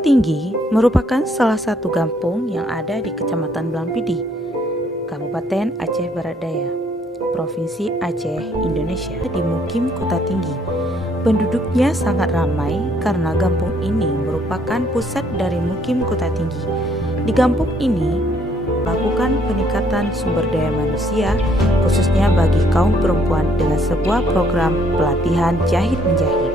Tinggi merupakan salah satu kampung yang ada di Kecamatan Blangpidi, Kabupaten Aceh Barat Daya, Provinsi Aceh, Indonesia. Di Mukim Kota Tinggi, penduduknya sangat ramai karena kampung ini merupakan pusat dari Mukim Kota Tinggi. Di kampung ini melakukan peningkatan sumber daya manusia, khususnya bagi kaum perempuan dengan sebuah program pelatihan jahit-menjahit.